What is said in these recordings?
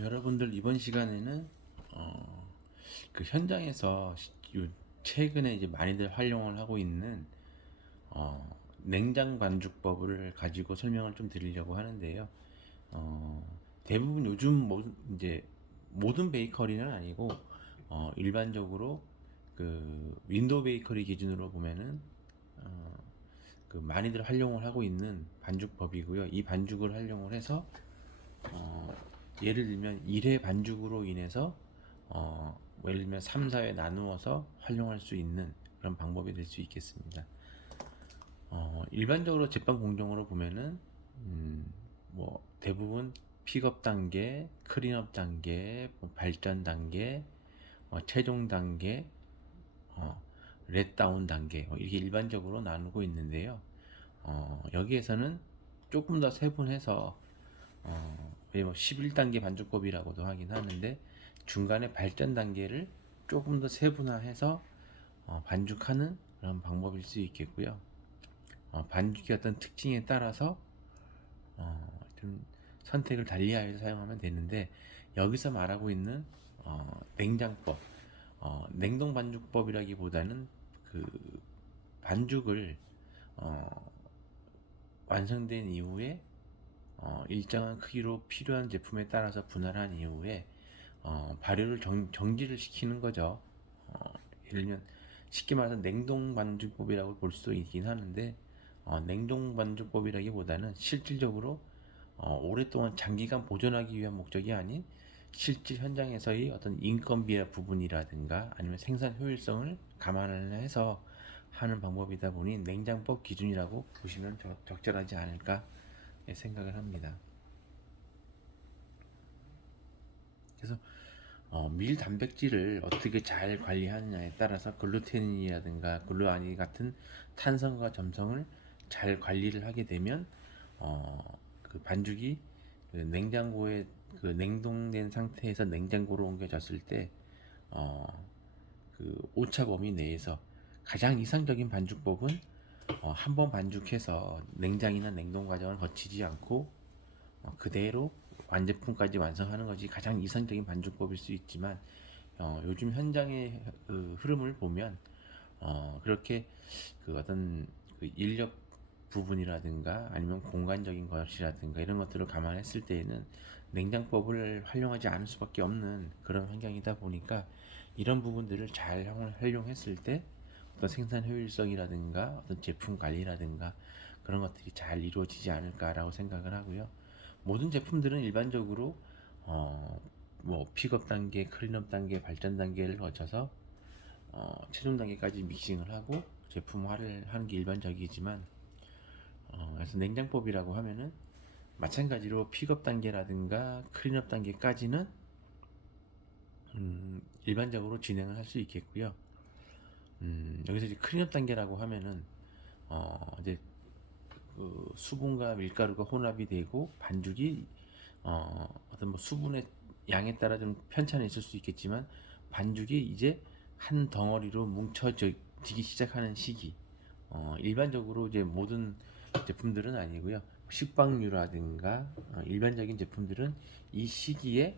여러분들 이번 시간에는 그 현장에서 최근에 이제 많이들 활용을 하고 있는 냉장 반죽법을 가지고 설명을 좀 드리려고 하는데요. 대부분 요즘 이제 모든 베이커리는 아니고 일반적으로 그 윈도우 베이커리 기준으로 보면은 그 많이들 활용을 하고 있는 반죽법이고요. 이 반죽을 활용을 해서 어, 예를 들면 1회 반죽으로 인해서 예를 들면 3, 4회 나누어서 활용할 수 있는 그런 방법이 될 수 있겠습니다. 일반적으로 제빵 공정으로 보면은 뭐 대부분 픽업 단계, 클린업 단계, 뭐 발전 단계, 최종 단계, 어, 렛다운 단계 이렇게 일반적으로 나누고 있는데요. 여기에서는 조금 더 세분해서 뭐 11단계 반죽법이라고도 하긴 하는데 중간에 발전 단계를 조금 더 세분화해서 반죽하는 그런 방법일 수 있겠고요. 반죽의 어떤 특징에 따라서 좀 선택을 달리하여서 사용하면 되는데 여기서 말하고 있는 냉장법, 냉동 반죽법이라기보다는 그 반죽을 어, 완성된 이후에 일정한 크기로 필요한 제품에 따라서 분할한 이후에 발효를 정지를 시키는 거죠. 예를 들면 쉽게 말해서 냉동 반죽법이라고 볼 수도 있긴 하는데 냉동 반죽법이라기보다는 실질적으로 오랫동안 장기간 보존하기 위한 목적이 아닌 실질 현장에서의 어떤 인건비 부분이라든가 아니면 생산 효율성을 감안을 해서 하는 방법이다 보니 냉장법 기준이라고 보시면 적절하지 않을까 생각을 합니다. 그래서 밀 단백질을 어떻게 잘 관리하느냐에 따라서 글루텐이라든가 글루아닌 같은 탄성과 점성을 잘 관리를 하게 되면 그 반죽이 그 냉장고에 그 냉동된 상태에서 냉장고로 옮겨졌을 때 그 오차 범위 내에서 가장 이상적인 반죽법은 한 번 반죽해서 냉장이나 냉동 과정을 거치지 않고 그대로 완제품까지 완성하는 것이 가장 이상적인 반죽법일 수 있지만 요즘 현장의 그 흐름을 보면 그렇게 그 어떤 그 인력 부분이라든가 아니면 공간적인 것이라든가 이런 것들을 감안했을 때에는 냉장법을 활용하지 않을 수밖에 없는 그런 환경이다 보니까 이런 부분들을 잘 활용했을 때 어떤 생산 효율성이라든가 어떤 제품 관리라든가 그런 것들이 잘 이루어지지 않을까라고 생각을 하고요. 모든 제품들은 일반적으로 뭐 픽업 단계, 클린업 단계, 발전 단계를 거쳐서 최종 단계까지 믹싱을 하고 제품화를 하는 게 일반적이지만 그래서 냉장법이라고 하면은 마찬가지로 픽업 단계라든가 클린업 단계까지는 일반적으로 진행을 할 수 있겠고요. 여기서 이제 클린업 단계라고 하면은 이제 그 수분과 밀가루가 혼합이 되고 반죽이 어떤 뭐 수분의 양에 따라 좀 편차는 있을 수 있겠지만 반죽이 이제 한 덩어리로 뭉쳐지기 시작하는 시기. 일반적으로 이제 모든 제품들은 아니고요. 식빵류라든가 일반적인 제품들은 이 시기에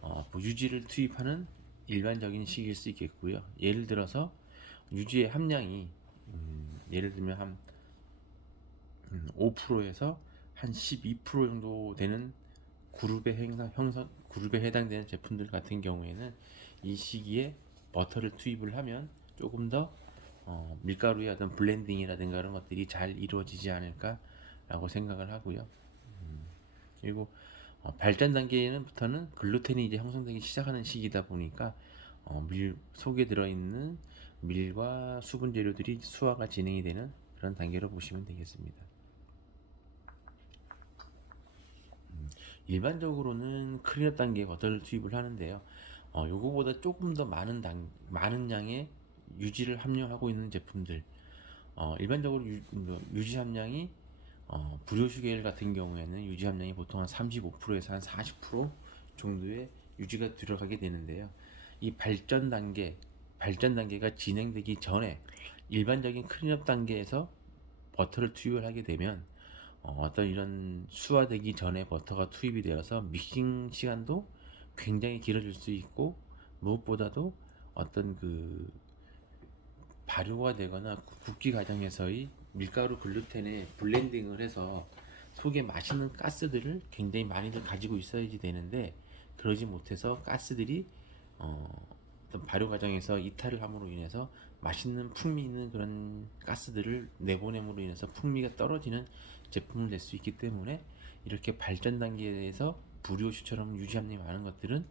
뭐 유지를 투입하는 일반적인 시기일 수 있겠고요. 예를 들어서 유지의 함량이 예를 들면 한 5%에서 한 12% 정도 되는 그룹에 해당되는 제품들 같은 경우에는 이 시기에 버터를 투입을 하면 조금 더 밀가루의 어떤 블렌딩이라든가 이런 것들이 잘 이루어지지 않을까라고 생각을 하고요. 그리고 발전 단계에는부터는 글루텐이 이제 형성되기 시작하는 시기다 보니까 밀 속에 들어있는 밀과 수분 재료들이 수화가 진행이 되는 그런 단계로 보시면 되겠습니다. 일반적으로는 클린업 단계에 버터를 투입을 하는데요. 요거보다 조금 더 많은 양의 유지를 함유하고 있는 제품들, 일반적으로 유지 함량이 불효슈계일 같은 경우에는 유지 함량이 보통 한 35%에서 한 40% 정도의 유지가 들어가게 되는데요. 이 발전 단계가 진행되기 전에 일반적인 클린업 단계에서 버터를 투입을 하게 되면 어떤 이런 수화되기 전에 버터가 투입이 되어서 믹싱 시간도 굉장히 길어질 수 있고, 무엇보다도 어떤 그 발효가 되거나 굽기 과정에서의 밀가루 글루텐에 블렌딩을 해서 속에 맛있는 가스들을 굉장히 많이들 가지고 있어야지 되는데, 그러지 못해서 가스들이 어떤 발효 과정에서 이탈을 함으로 인해서 맛있는 풍미 있는 그런 가스들을 내보냄으로 인해서 풍미가 떨어지는 제품을 낼 수 있기 때문에, 이렇게 발전 단계에서 불효슈처럼 유지함량이 많은 것들은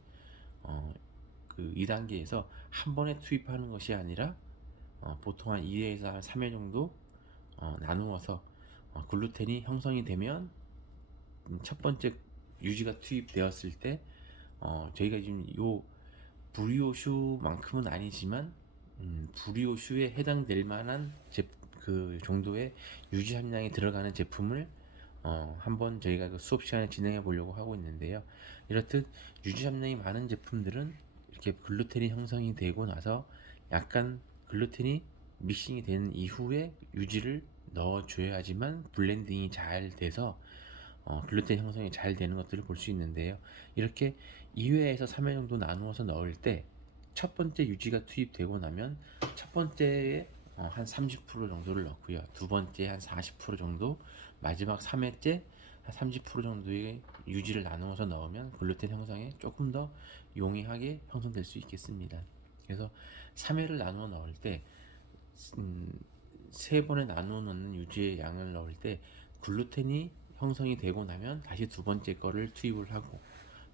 그 2단계에서 한 번에 투입하는 것이 아니라 보통 한 2회에서 한 3회 정도 나누어서 글루텐이 형성이 되면 첫 번째 유지가 투입되었을 때 저희가 지금 요 불이오슈만큼은 아니지만 불이오슈에 해당될 만한 그 정도의 유지 함량이 들어가는 제품을 한번 저희가 그 수업 시간에 진행해 보려고 하고 있는데요. 이렇듯 유지 함량이 많은 제품들은 이렇게 글루텐이 형성이 되고 나서 약간 글루텐이 믹싱이 된 이후에 유지를 넣어줘야지만 블렌딩이 잘 돼서 글루텐 형성이 잘 되는 것들을 볼 수 있는데요. 이렇게 2회에서 3회 정도 나누어서 넣을 때 첫 번째 유지가 투입되고 나면 첫 번째에 한 30% 정도를 넣고요. 두 번째 한 40% 정도, 마지막 3회째 한 30% 정도의 유지를 나누어서 넣으면 글루텐 형성에 조금 더 용이하게 형성될 수 있겠습니다. 그래서 3회를 나누어 넣을 때 세 번에 나누어 넣는 유지의 양을 넣을 때 글루텐이 형성이 되고 나면 다시 두 번째 거를 투입을 하고,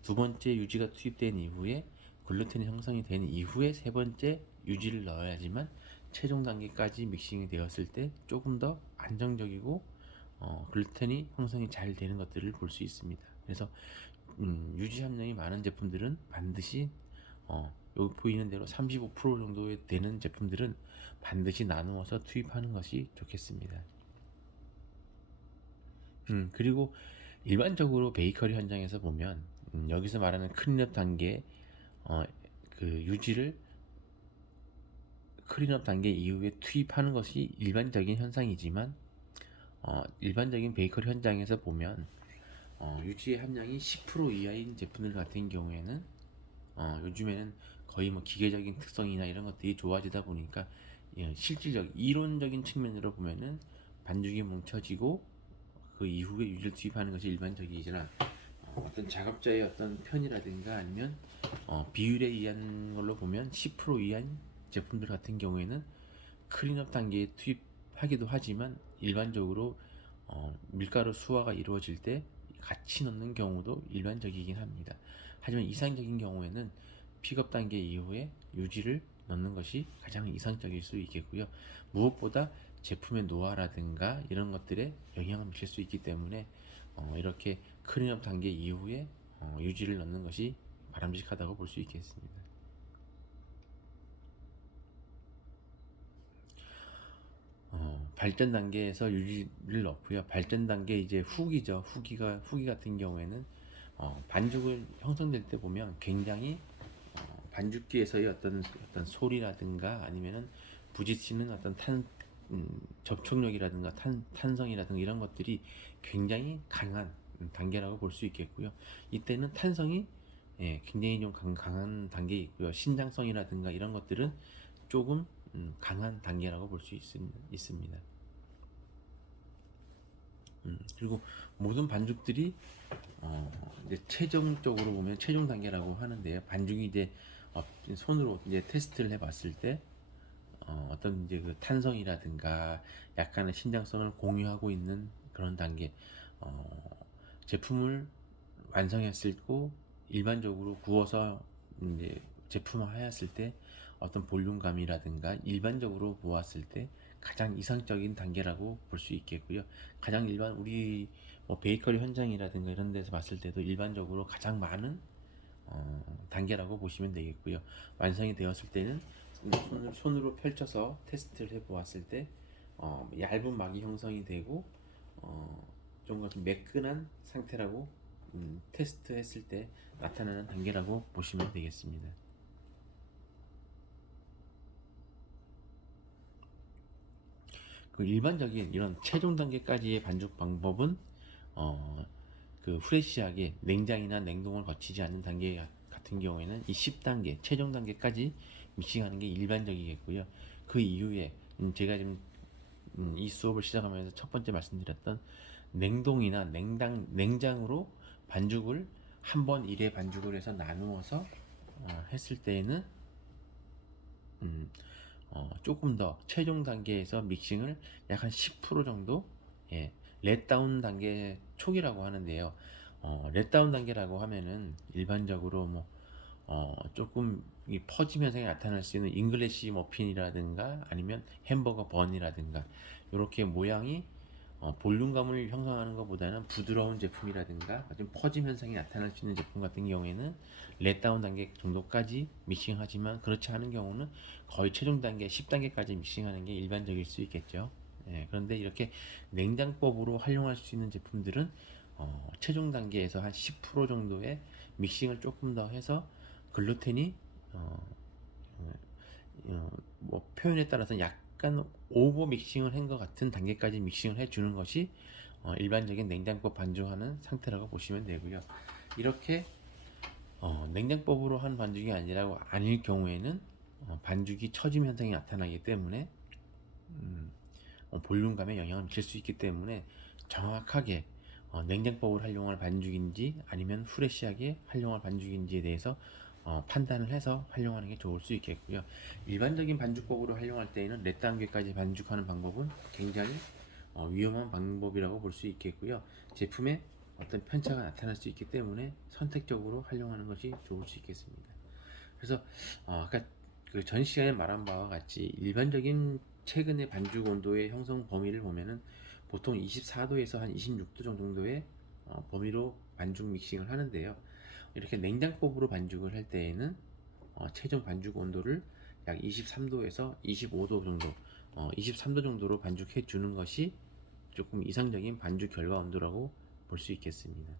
두 번째 유지가 투입된 이후에 글루텐이 형성이 된 이후에 세 번째 유지를 넣어야지만 최종 단계까지 믹싱이 되었을 때 조금 더 안정적이고 글루텐이 형성이 잘 되는 것들을 볼 수 있습니다. 그래서 유지 함량이 많은 제품들은 반드시 여기 보이는 대로 35% 정도 되는 제품들은 반드시 나누어서 투입하는 것이 좋겠습니다. 그리고 일반적으로 베이커리 현장에서 보면 여기서 말하는 클린업 단계 그 유지를 클린업 단계 이후에 투입하는 것이 일반적인 현상이지만 일반적인 베이커리 현장에서 보면 유지의 함량이 10% 이하인 제품들 같은 경우에는 요즘에는 거의 뭐 기계적인 특성이나 이런 것들이 좋아지다 보니까 실질적 이론적인 측면으로 보면은 반죽이 뭉쳐지고 그 이후에 유지를 투입하는 것이 일반적이지만 어떤 작업자의 어떤 편이라든가 아니면 비율에 의한 걸로 보면 10% 이하인 제품들 같은 경우에는 클린업 단계에 투입하기도 하지만 일반적으로 밀가루 수화가 이루어질 때 같이 넣는 경우도 일반적이긴 합니다. 하지만 이상적인 경우에는 픽업 단계 이후에 유지를 넣는 것이 가장 이상적일 수 있겠고요. 무엇보다 제품의 노화라든가 이런 것들에 영향을 미칠 수 있기 때문에 이렇게 클린업 단계 이후에 유지를 넣는 것이 바람직하다고 볼 수 있겠습니다. 발전 단계에서 유지를 넣고요. 발전 단계 이제 후기죠. 후기 같은 경우에는 반죽을 형성될 때 보면 굉장히 반죽기에서의 어떤 소리라든가 아니면은 부딪히는 어떤 접촉력이라든가 탄성이라든가 이런 것들이 굉장히 강한 단계라고 볼 수 있겠고요. 이때는 탄성이 굉장히 좀 강한 단계에 있고요. 신장성이라든가 이런 것들은 조금 강한 단계라고 볼 수 있습니다. 그리고 모든 반죽들이 이제 최종적으로 보면 최종 단계라고 하는데요. 반죽이 이제 손으로 이제 테스트를 해봤을 때 어떤 이제 그 탄성이라든가 약간의 신장성을 공유하고 있는 그런 단계, 제품을 완성했을 때 일반적으로 구워서 이제 제품화하였을 때 어떤 볼륨감이라든가 일반적으로 보았을 때 가장 이상적인 단계라고 볼 수 있겠고요. 가장 일반 우리 뭐 베이커리 현장이라든가 이런 데서 봤을 때도 일반적으로 가장 많은 단계라고 보시면 되겠고요. 완성이 되었을 때는 손으로 펼쳐서 테스트를 해보았을 때 얇은 막이 형성이 되고 좀 매끈한 상태라고 테스트했을 때 나타나는 단계라고 보시면 되겠습니다. 그 일반적인 이런 최종 단계까지의 반죽 방법은 그 프레시하게 냉장이나 냉동을 거치지 않는 단계 같은 같은 경우에는 이 10단계 최종 단계까지 믹싱하는 게 일반적이겠고요. 그 이후에 제가 지금 이 수업을 시작하면서 첫 번째 말씀드렸던 냉동이나 냉장으로 반죽을 한 번 일회 반죽을 해서 나누어서 했을 때에는 조금 더 최종 단계에서 믹싱을 약 한 10% 정도, 예, 렛다운 단계 초기라고 하는데요. 렛다운 단계라고 하면은 일반적으로 조금 이 퍼짐 현상이 나타날 수 있는 잉글리시 머핀이라든가 아니면 햄버거 번이라든가 이렇게 모양이 볼륨감을 형성하는 것보다는 부드러운 제품이라든가 좀 퍼짐 현상이 나타날 수 있는 제품 같은 경우에는 렛다운 단계 정도까지 믹싱하지만, 그렇지 않은 경우는 거의 최종 단계 10단계까지 믹싱하는 게 일반적일 수 있겠죠. 예, 그런데 이렇게 냉장법으로 활용할 수 있는 제품들은 최종 단계에서 한 10% 정도의 믹싱을 조금 더 해서 글루텐이 표현에 따라서 약간 오버 믹싱을 한 것 같은 단계까지 믹싱을 해주는 것이 일반적인 냉장법 반죽하는 상태라고 보시면 되고요. 이렇게 냉장법으로 한 반죽이 아닐 경우에는 반죽이 처짐 현상이 나타나기 때문에 볼륨감에 영향을 미칠 수 있기 때문에 정확하게 냉장법을 활용할 반죽인지 아니면 프레시하게 활용할 반죽인지에 대해서 판단을 해서 활용하는 게 좋을 수 있겠고요. 일반적인 반죽법으로 활용할 때에는 렛 단계까지 반죽하는 방법은 굉장히 위험한 방법이라고 볼 수 있겠고요. 제품에 어떤 편차가 나타날 수 있기 때문에 선택적으로 활용하는 것이 좋을 수 있겠습니다. 그래서 아까 그 전 시간에 말한 바와 같이 일반적인 최근의 반죽 온도의 형성 범위를 보면은 보통 24도에서 한 26도 정도의 범위로 반죽 믹싱을 하는데요. 이렇게 냉장법으로 반죽을 할 때에는 최종 반죽 온도를 약 23도에서 25도 정도, 23도 정도로 반죽해 주는 것이 조금 이상적인 반죽 결과 온도라고 볼 수 있겠습니다.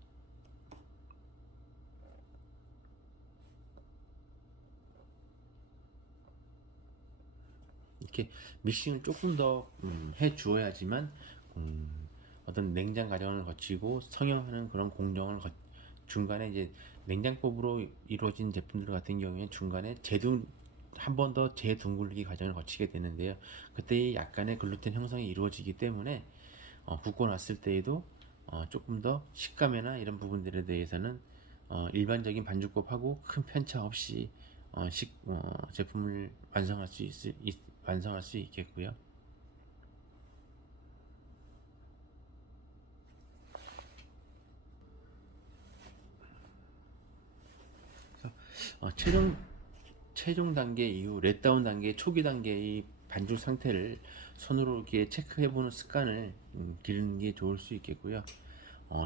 이렇게 믹싱을 조금 더 해 주어야지만 어떤 냉장 과정을 거치고 성형하는 그런 공정을 중간에 이제 냉장법으로 이루어진 제품들 같은 경우에 중간에 한 번 더 재둥글리기 과정을 거치게 되는데요. 그때 약간의 글루텐 형성이 이루어지기 때문에 굽고 났을 때에도 조금 더 식감이나 이런 부분들에 대해서는 일반적인 반죽법하고 큰 편차 없이 제품을 완성할 수 있겠고요. 그래서 최종 단계 이후 렛다운 단계 초기 단계의 반죽 상태를 손으로 이렇게 체크해보는 습관을 기르는 게 좋을 수 있겠고요.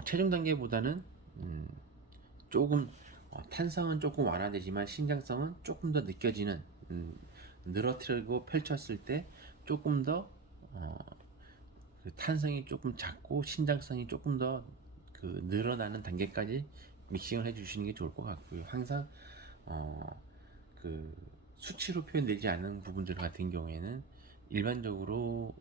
최종 단계보다는 조금 탄성은 조금 완화되지만 신장성은 조금 더 느껴지는, 늘어뜨리고 펼쳤을 때 조금 더 그 탄성이 조금 작고 신장성이 조금 더 그 늘어나는 단계까지 믹싱을 해주시는 게 좋을 것 같고요. 항상 그 수치로 표현되지 않는 부분들 같은 경우에는 일반적으로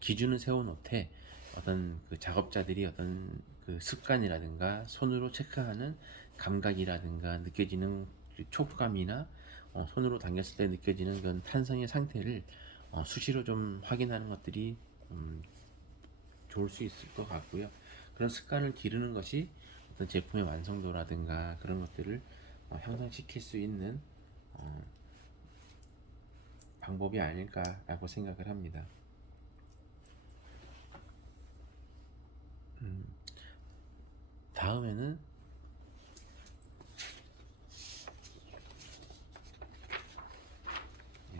기준을 세워놓되 어떤 그 작업자들이 어떤 그 습관이라든가 손으로 체크하는 감각이라든가 느껴지는 그 촉감이나 손으로 당겼을 때 느껴지는 그런 탄성의 상태를 수시로 좀 확인하는 것들이 좋을 수 있을 것 같고요. 그런 습관을 기르는 것이 어떤 제품의 완성도라든가 그런 것들을 향상시킬 수 있는 방법이 아닐까라고 생각을 합니다. 다음에는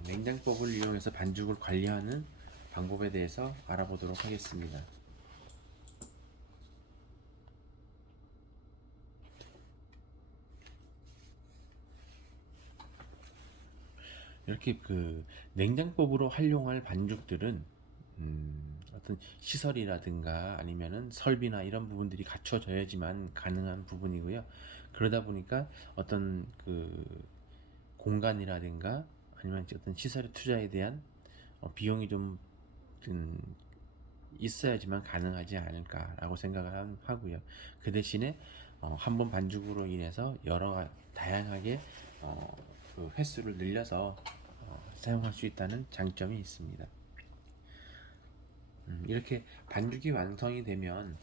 냉장법을 이용해서 반죽을 관리하는 방법에 대해서 알아보도록 하겠습니다. 이렇게 그 냉장법으로 활용할 반죽들은 어떤 시설이라든가 아니면은 설비나 이런 부분들이 갖춰져야지만 가능한 부분이고요. 그러다 보니까 어떤 그 공간이라든가 아니면 어떤 시설의 투자에 대한 비용이 좀 있어야지만 가능하지 않을까라고 생각을 하고요. 그 대신에 한 번 반죽으로 인해서 다양하게 그 횟수를 늘려서 사용할 수 있다는 장점이 있습니다. 이렇게 반죽이 완성이 되면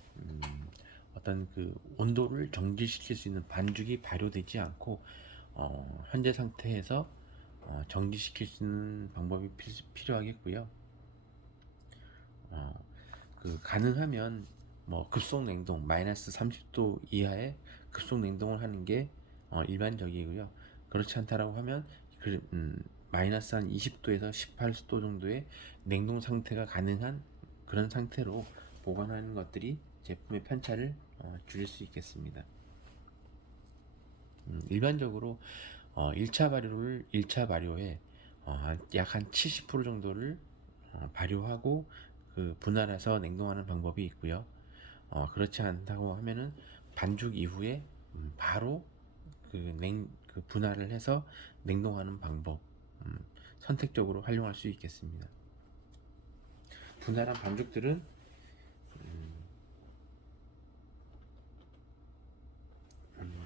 어떤 그 온도를 정지시킬 수 있는 반죽이 발효되지 않고 현재 상태에서 정지시킬 수 있는 방법이 필요하겠고요. 그 가능하면 뭐 급속 냉동 마이너스 30도 이하의 급속 냉동을 하는 게 일반적이고요. 그렇지 않다라고 하면 마이너스 한 20도에서 18도 정도의 냉동 상태가 가능한 그런 상태로 보관하는 것들이 제품의 편차를 줄일 수 있겠습니다. 일반적으로 1차 발효를 1차 발효에 약 한 70% 정도를 발효하고 그 분할해서 냉동하는 방법이 있고요. 그렇지 않다고 하면은 반죽 이후에 바로 그 분할을 해서 냉동하는 방법 선택적으로 활용할 수 있겠습니다. 분할한 반죽들은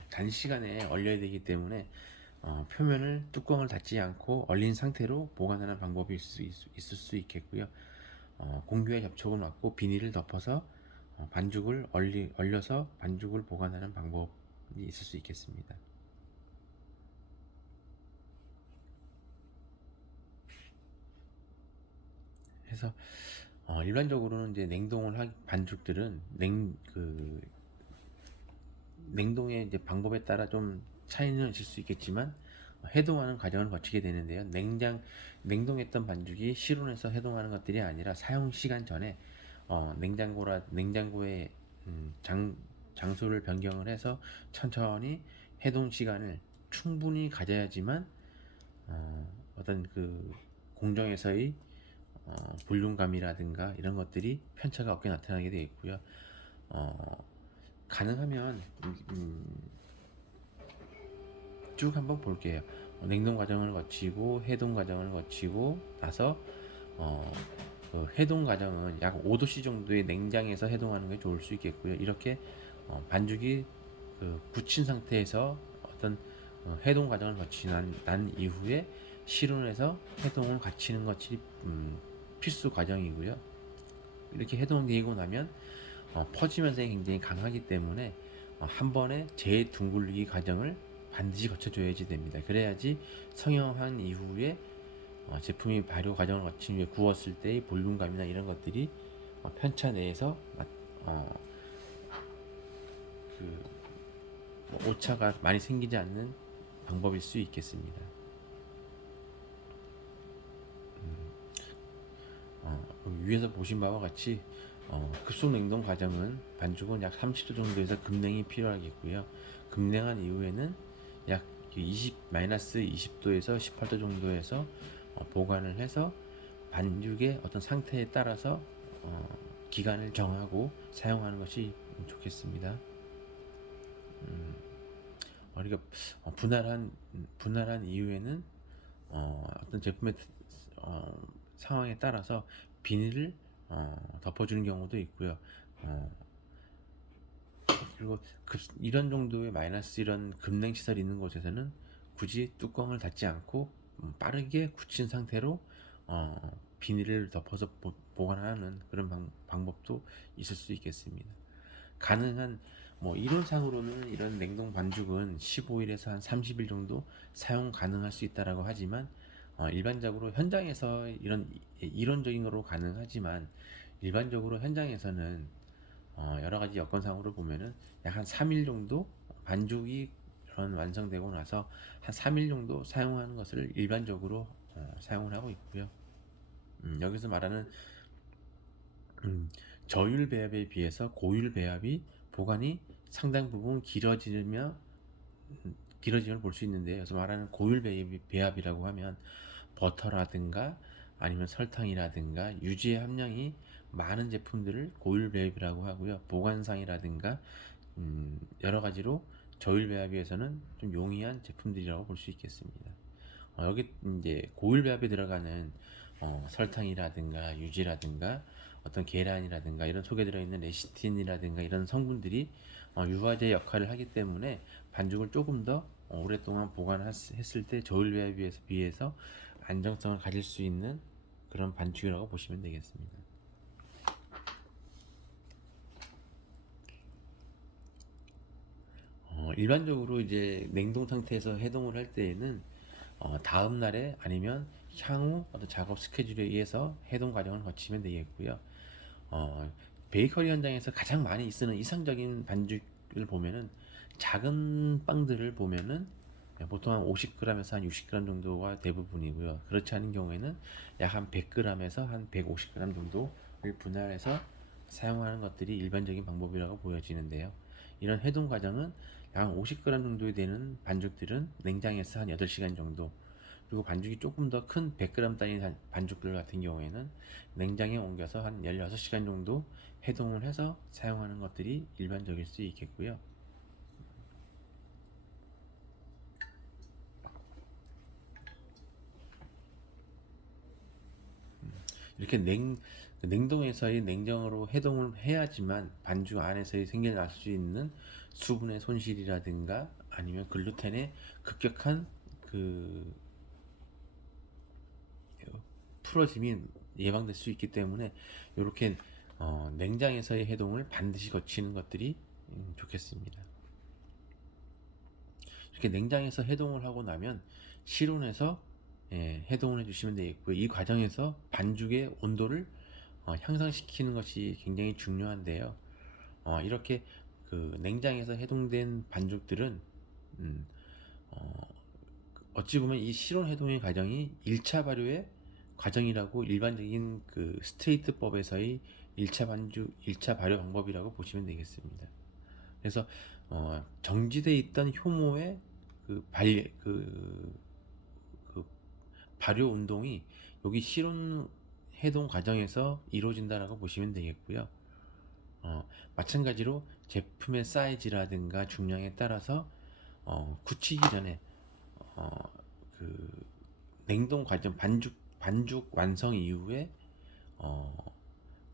단시간에 얼려야 되기 때문에 표면을 뚜껑을 닫지 않고 얼린 상태로 보관하는 방법이 있을 수 있겠고요. 공기의 접촉을 막고 비닐을 덮어서 반죽을 얼려서 반죽을 보관하는 방법이 있을 수 있겠습니다. 그래서 일반적으로는 이제 냉동을 한 반죽들은 냉동의 이제 방법에 따라 좀 차이는 있을 수 있겠지만 해동하는 과정을 거치게 되는데요. 냉동했던 반죽이 실온에서 해동하는 것들이 아니라 사용 시간 전에 냉장고에 장소를 변경을 해서 천천히 해동 시간을 충분히 가져야지만 어떤 그 공정에서의 볼륨감이라든가 이런 것들이 편차가 없게 나타나게 되어 있고요. 가능하면 쭉 한번 볼게요. 냉동 과정을 거치고 해동 과정을 거치고 나서 그 해동 과정은 약 5도씨 정도의 냉장에서 해동하는 게 좋을 수 있겠고요. 이렇게 반죽이 그 굳힌 상태에서 어떤 해동 과정을 난 이후에 실온에서 해동을 거치는 것이 필수 과정이고요. 이렇게 해동되고 나면 퍼짐 현상이 굉장히 강하기 때문에 한 번에 재둥글리기 과정을 반드시 거쳐줘야지 됩니다. 그래야지 성형한 이후에 제품이 발효 과정을 거친 후에 구웠을 때의 볼륨감이나 이런 것들이 편차 내에서 그 오차가 많이 생기지 않는 방법일 수 있겠습니다. 위에서 보신 바와 같이 급속 냉동 과정은 반죽은 약 30도 정도에서 급냉이 필요하겠고요. 급냉한 이후에는 약 마이너스 20도에서 18도 정도에서 보관을 해서 반죽의 어떤 상태에 따라서 기간을 정하고 사용하는 것이 좋겠습니다. 그러니까 분할한 이후에는 어떤 제품의 상황에 따라서 비닐을 덮어주는 경우도 있고요. 그리고 이런 정도의 마이너스 이런 급냉 시설이 있는 곳에서는 굳이 뚜껑을 닫지 않고 빠르게 굳힌 상태로 비닐을 덮어서 보관하는 그런 방법도 있을 수 있겠습니다. 가능한 뭐 이론상으로는 이런 냉동 반죽은 15일에서 한 30일 정도 사용 가능할 수 있다라고 하지만 일반적으로 현장에서 이론적인 거로 가능하지만 일반적으로 현장에서는 여러 가지 여건상으로 보면은 약 한 3일 정도 반죽이 완성되고 나서 한 3일 정도 사용하는 것을 일반적으로 사용을 하고 있고요. 여기서 말하는 저율 배합에 비해서 고율 배합이 보관이 상당 부분 길어짐을 볼 수 있는데요. 그래서 말하는 고율 배합이라고 하면 버터라든가 아니면 설탕이라든가 유지의 함량이 많은 제품들을 고율 배합이라고 하고요. 보관상이라든가 여러 가지로 저율 배합에서는 좀 용이한 제품들이라고 볼 수 있겠습니다. 여기 이제 고율 배합에 들어가는 설탕이라든가 유지라든가 어떤 계란이라든가 이런 속에 들어있는 레시틴이라든가 이런 성분들이 유화제 역할을 하기 때문에 반죽을 조금 더 오랫동안 보관했을 때 저울배에 비해서 안정성을 가질 수 있는 그런 반죽이라고 보시면 되겠습니다. 일반적으로 이제 냉동 상태에서 해동을 할 때에는 다음 날에 아니면 향후 어떤 작업 스케줄에 의해서 해동 과정을 거치면 되겠고요. 어, 베이커리 현장에서 가장 많이 쓰는 이상적인 반죽을 보면은 작은 빵들을 보면은 보통 한 50g에서 한 60g 정도가 대부분이고요. 그렇지 않은 경우에는 약 한 100g에서 한 150g 정도를 분할해서 사용하는 것들이 일반적인 방법이라고 보여지는데요. 이런 해동 과정은 약 한 50g 정도 되는 반죽들은 냉장에서 한 8시간 정도, 그리고 반죽이 조금 더 큰 100g 단위 반죽들 같은 경우에는 냉장에 옮겨서 한 16시간 정도 해동을 해서 사용하는 것들이 일반적일 수 있겠고요. 이렇게 냉동에서의 냉정으로 해동을 해야지만 반죽 안에서의 생겨날 수 있는 수분의 손실이라든가 아니면 글루텐의 급격한 그 풀어짐이 예방될 수 있기 때문에 이렇게 냉장에서의 해동을 반드시 거치는 것들이 좋겠습니다. 이렇게 냉장에서 해동을 하고 나면 실온에서 해동을 해주시면 되겠고요. 이 과정에서 반죽의 온도를 향상시키는 것이 굉장히 중요한데요. 이렇게 그 냉장에서 해동된 반죽들은 음, 어, 어찌 보면 이 실온 해동의 과정이 1차 발효의 과정이라고 일반적인 그 스테이트법에서의 1차 발효 방법이라고 보시면 되겠습니다. 그래서 정지돼 있던 효모의 그 그 발효 운동이 여기 실온 해동 과정에서 이루어진다라고 보시면 되겠고요. 마찬가지로 제품의 사이즈라든가 중량에 따라서 굳히기 전에 어, 그 냉동 과정 반죽 완성 이후에 어,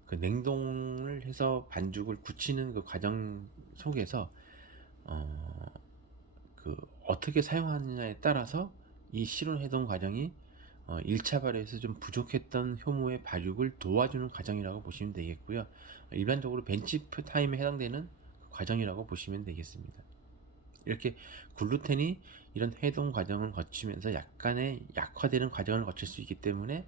그 냉동을 해서 반죽을 굳히는 그 과정 속에서 어, 그 어떻게 사용하느냐에 따라서 이 실온 해동 과정이 1차 발효에서 좀 부족했던 효모의 발육을 도와주는 과정이라고 보시면 되겠고요. 일반적으로 벤치 타임에 해당되는 과정이라고 보시면 되겠습니다. 이렇게 글루텐이 이런 해동 과정을 거치면서 약간의 약화되는 과정을 거칠 수 있기 때문에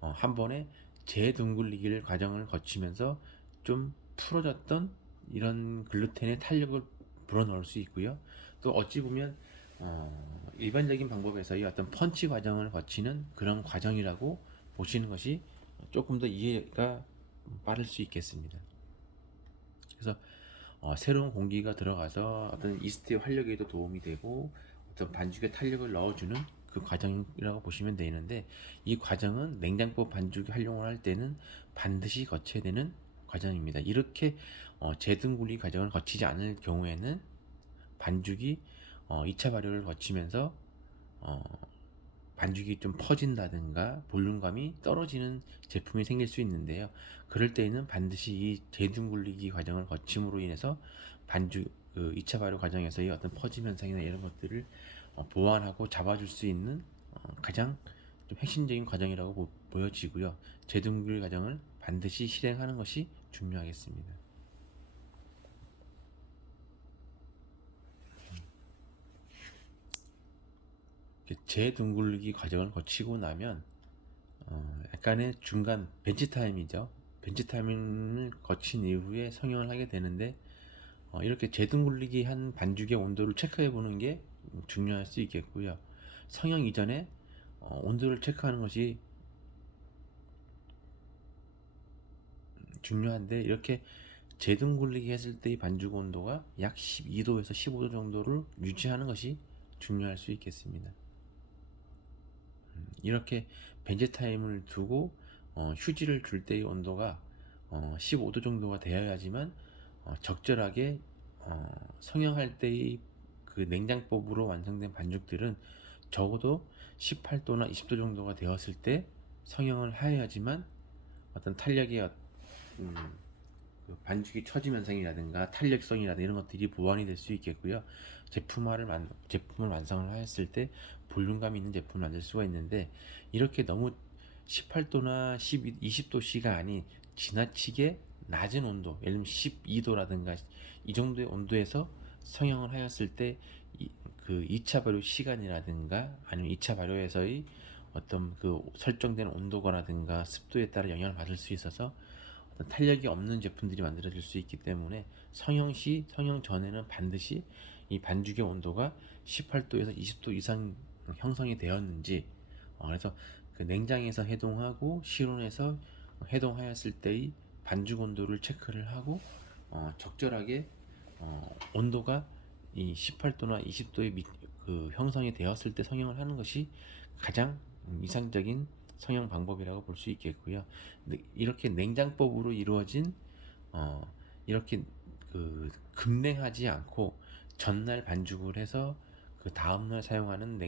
한 번에 재둥글리기를 과정을 거치면서 좀 풀어졌던 이런 글루텐의 탄력을 불어넣을 수 있고요. 또 어찌 보면 일반적인 방법에서의 어떤 펀치 과정을 거치는 그런 과정이라고 보시는 것이 조금 더 이해가 빠를 수 있겠습니다. 그래서 새로운 공기가 들어가서 어떤 이스트의 활력에도 도움이 되고 어떤 반죽에 탄력을 넣어주는 그 과정이라고 보시면 되는데, 이 과정은 냉장고 반죽 활용을 할 때는 반드시 거쳐야 되는 과정입니다. 이렇게 재등굴리 과정을 거치지 않을 경우에는 반죽이 2차 발효를 거치면서 어, 반죽이 좀 퍼진다든가 볼륨감이 떨어지는 제품이 생길 수 있는데요. 그럴 때에는 반드시 이 재등굴리기 과정을 거침으로 인해서 반죽 2차 발효 과정에서의 어떤 퍼짐 현상이나 이런 것들을 보완하고 잡아줄 수 있는 가장 좀 핵심적인 과정이라고 보여지고요. 재등굴 과정을 반드시 실행하는 것이 중요하겠습니다. 재둥글기 과정을 거치고 나면 약간의 중간 벤치 타임이죠. 벤치 타임을 거친 이후에 성형을 하게 되는데, 이렇게 재등굴리기 한 반죽의 온도를 체크해 보는 게 중요할 수 있겠고요. 성형 이전에 온도를 체크하는 것이 중요한데, 이렇게 재등굴리기 했을 때의 반죽 온도가 약 12도에서 15도 정도를 유지하는 것이 중요할 수 있겠습니다. 이렇게 벤치 타임을 두고 휴지를 줄 때의 온도가 15도 정도가 되어야지만 적절하게 성형할 때의 그 냉장법으로 완성된 반죽들은 적어도 18도나 20도 정도가 되었을 때 성형을 하여야지만 어떤 탄력의 그 그 반죽이 처짐 현상이라든가 탄력성이라든가 이런 것들이 보완이 될 수 있겠고요. 제품을 완성을 하였을 때 볼륨감 있는 제품을 만들 수가 있는데, 이렇게 너무 18도나 12, 20도씨가 아닌 지나치게 낮은 온도, 예를 들면 12도라든가 이 정도의 온도에서 성형을 하였을 때 그 2차 발효 시간이라든가 아니면 2차 발효에서의 어떤 그 설정된 온도라든가 습도에 따라 영향을 받을 수 있어서 어떤 탄력이 없는 제품들이 만들어질 수 있기 때문에, 성형 시, 성형 전에는 반드시 이 반죽의 온도가 18도에서 20도 이상 형성이 되었는지, 그래서 그 냉장에서 해동하고 실온에서 해동하였을 때의 반죽 온도를 체크를 하고, 적절하게 온도가 이 18도나 20도에 그 형성이 되었을 때 성형을 하는 것이 가장 이상적인 성형 방법이라고 볼 수 있겠고요. 이렇게 냉장법으로 이루어진 이렇게 그 급냉하지 않고 전날 반죽을 해서 그 다음날 사용하는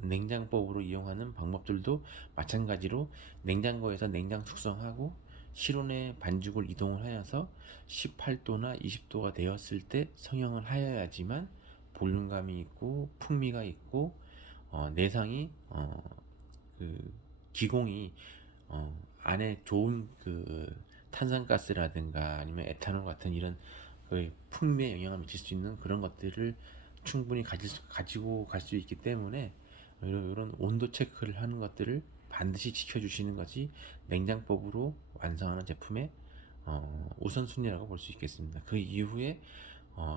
냉장법으로 이용하는 방법들도 마찬가지로 냉장고에서 냉장 숙성하고 실온에 반죽을 이동을 하여서 18도나 20도가 되었을 때 성형을 하여야지만 볼륨감이 있고 풍미가 있고 내상이 그 기공이 안에 좋은 그 탄산가스라든가 아니면 에탄올 같은 이런 그 풍미에 영향을 미칠 수 있는 그런 것들을 충분히 가지고 갈 수 있기 때문에, 이런 온도 체크를 하는 것들을 반드시 지켜주시는 것이 냉장법으로 완성하는 제품의 우선순위라고 볼 수 있겠습니다. 그 이후에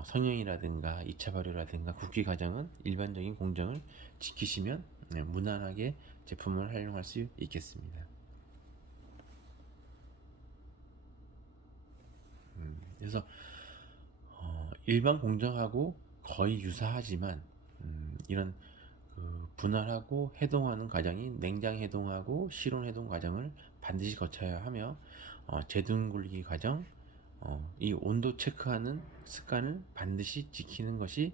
성형이라든가 2차 발효라든가 굽기 과정은 일반적인 공정을 지키시면 무난하게 제품을 활용할 수 있겠습니다. 그래서 일반 공정하고 거의 유사하지만, 이런 그 분할하고 해동하는 과정이 냉장 해동하고 실온 해동 과정을 반드시 거쳐야 하며, 제등 굴리기 과정, 이 온도 체크하는 습관을 반드시 지키는 것이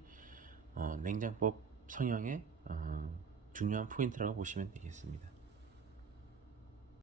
냉장법 성형의 중요한 포인트라고 보시면 되겠습니다.